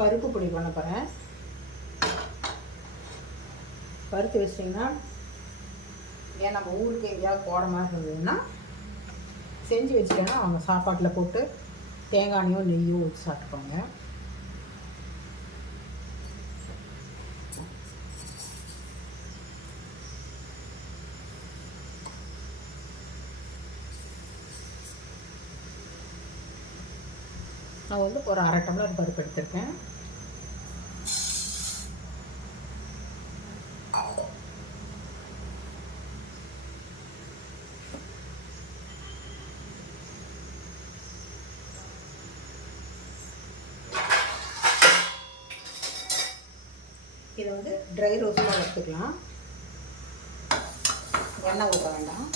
பருப்பு பொடி பண்ண போகிறேன். பருத்து வச்சிட்டிங்கன்னா ஏன் நம்ம ஊருக்கு எங்கேயாவது போகிற மாதிரி இருந்ததுன்னா செஞ்சு வச்சுட்டேன்னா அவங்க சாப்பாட்டில் போட்டு தேங்காயோ நெய்யோ ஊற்றி சாப்பிட்டுப்பாங்க. நான் வந்து ஒரு 1/2 டம்ளர் பருப்பு எடுத்திருக்கேன். இதை வந்து ட்ரை ரோஸ்ட்டாக எடுத்துக்கலாம். எண்ணெய் ஊற்ற வேண்டாம்.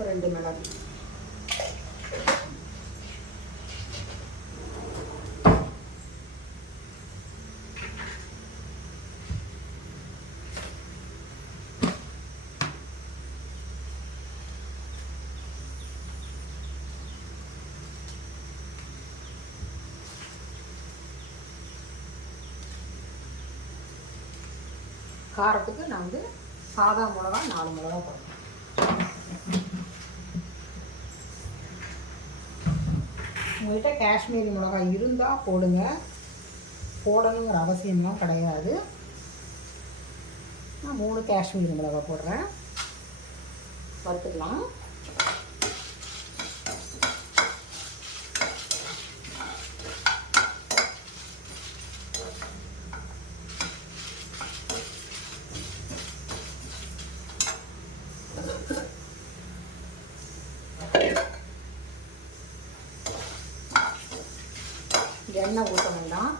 ஒரு 2 மிளகு, காரத்துக்கு நான் வந்து சாதா மிளகா 4 மிளகா போடுறேன். உங்கள்கிட்ட காஷ்மீரி மிளகாய் இருந்தால் போடுங்க, போடணுங்கிற அவசியம்லாம் கிடையாது. நான் 3 காஷ்மீரி மிளகாய் போடுறேன். வறுத்துக்கலாம். எண்ணெய் ஊற்ற வேண்டாம்.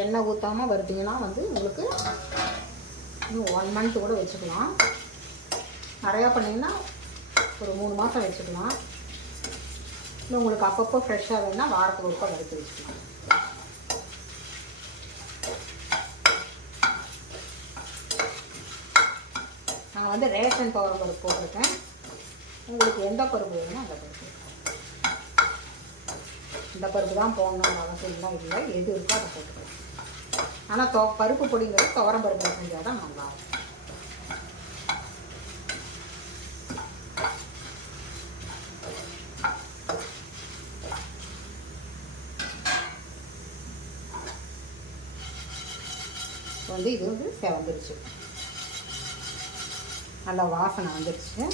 எண்ணெய் ஊற்றாமல் வறுத்திங்கன்னா வந்து உங்களுக்கு இன்னும் 1 மந்த் கூட வச்சுக்கலாம். நிறையா பண்ணிங்கன்னா ஒரு 3 மாதம் வச்சுக்கலாம். இன்னும் உங்களுக்கு அப்பப்போ ஃப்ரெஷ்ஷாக வேணுன்னா வாரத்துக்கு ஒருக்கா வறுத்து வச்சுக்கலாம். நான் வந்து ரேஷன் துவரம் பருப்பு போட்டிருக்கேன். உங்களுக்கு எந்த பருப்பு வேணுமோ அந்த பருப்பு. இந்த பருப்பு தான் போடணும்னு அவசியம்லாம் இல்லை, எது இருக்கோ அதை போட்டுக்கலாம். ஆனால் பருப்பு பொடிங்கிறது துவரம் பருப்பு செஞ்சால் தான் நல்லாயிருக்கும். வந்து இது வந்து செவந்துருச்சு, நல்லா வாசனை வந்துருச்சு.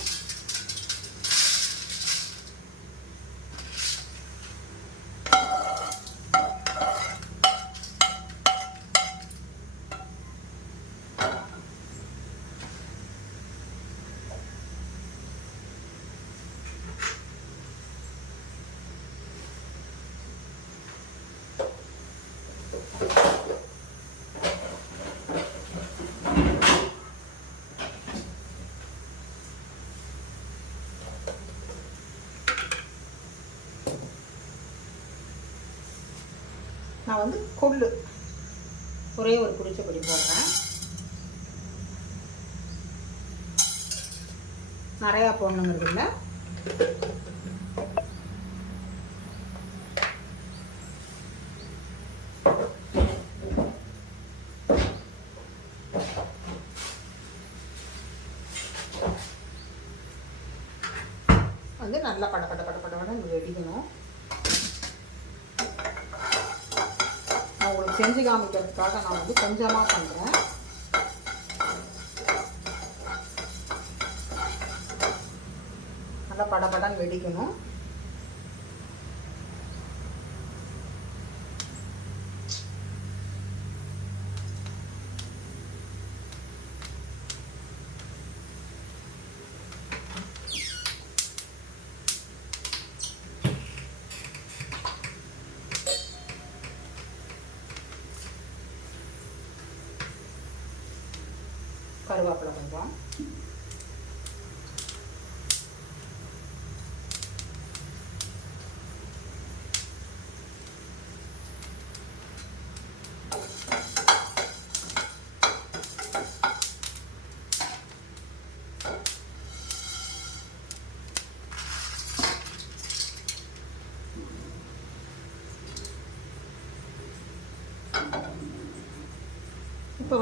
நான் வந்து கொள்ளு ஒரே ஒரு பிடிச்ச பொடி போடுறேன். நிறையா போடணுங்கிறது இல்லை. வந்து நல்லா படப்படன்னு வெடிக்கணும். நான் உங்களுக்கு செஞ்சு காமிக்கிறதுக்காக நான் வந்து கொஞ்சமாக பண்ணுறேன். நல்லா படப்படன்னு வெடிக்கணும். கருவேப்பிலை கொஞ்சம்,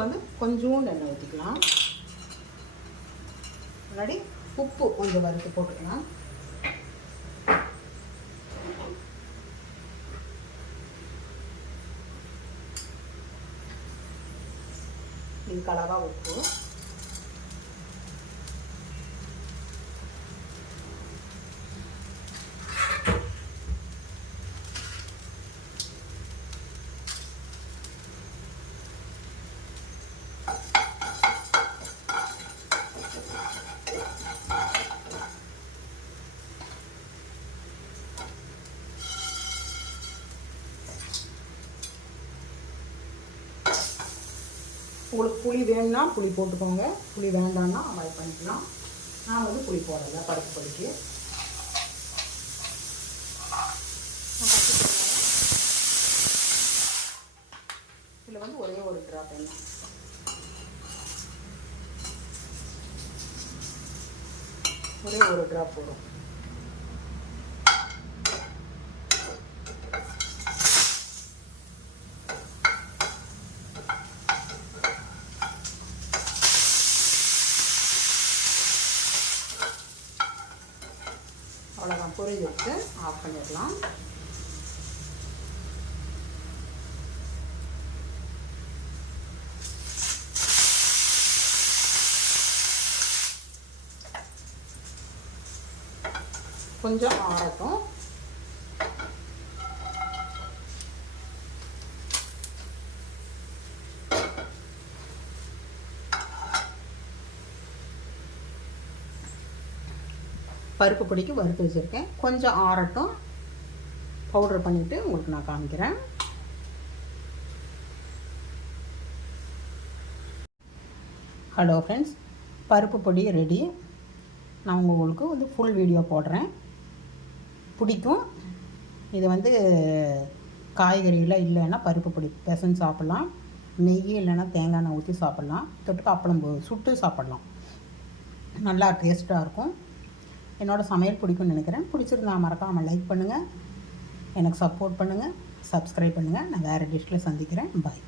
வந்து கொஞ்சோண்டு எண்ணெய் ஊற்றிக்கலாம். முன்னாடி உப்பு கொஞ்சம் வறுத்து போட்டுக்கலாம். இதுக்கு அளவாக உப்பு, உங்களுக்கு புளி வேணும்னா புளி போட்டுக்கோங்க, புளி வேண்டாம்னா அவாய்ட் பண்ணிக்கலாம். நான் வந்து புளி போடலை பருப்பு பொடிக்கு. இதில் வந்து ஒரே ஒரு ட்ராப் எண்ணெய், ஒரே ஒரு ட்ராப் போடும். அவ்வளோதான், பொரிஞ்சு வச்சு ஆஃப் பண்ணிடலாம். கொஞ்சம் ஆறட்டும். பருப்பு பொடிக்கு வறுத்து வச்சுருக்கேன், கொஞ்சம் ஆறட்டும். பவுடர் பண்ணிவிட்டு உங்களுக்கு நான் காமிக்கிறேன். ஹலோ ஃப்ரெண்ட்ஸ், பருப்பு பொடி ரெடி. நான் உங்களுக்கு வந்து ஃபுல் வீடியோ போடுறேன். பிடிக்கும். இது வந்து காய்கறியில் இல்லைன்னா பருப்பு பொடி பிசைஞ்சு சாப்பிட்லாம். நெய் இல்லைன்னா தேங்காய் எண்ணெய் ஊற்றி சாப்பிட்லாம். தொட்டுக்கு அப்பளம் சுட்டு சாப்பிட்லாம். நல்லா டேஸ்ட்டாக இருக்கும். என்னோடய சமையல் பிடிக்கும்னு நினைக்கிறேன். பிடிச்சிருந்தா மறக்காமல் லைக் பண்ணுங்கள், எனக்கு சப்போர்ட் பண்ணுங்கள், சப்ஸ்கிரைப் பண்ணுங்கள். நான் வேறு டிஷ்ஷில் சந்திக்கிறேன். பாய்.